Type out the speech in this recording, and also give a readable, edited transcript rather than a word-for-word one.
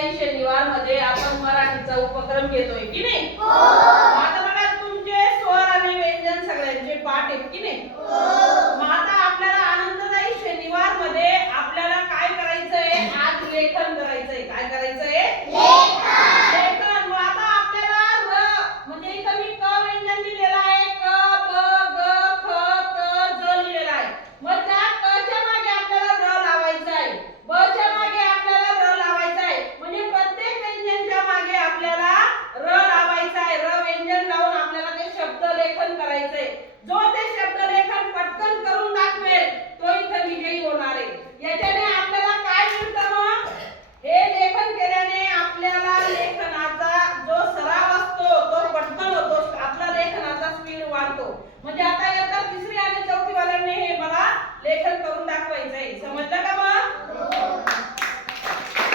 आनंददायी शनिवार मध्ये आपण मराठीचा उपक्रम घेतोय की नाही? आता बघा तुमचे स्वर आणि व्यंजन सगळ्यांचे पाठ आहेत की नाही? मग आता आपल्याला आनंददायी शनिवार मध्ये आपल्याला काय करायचंय? आज लेखन करायचंय. काय करायचंय?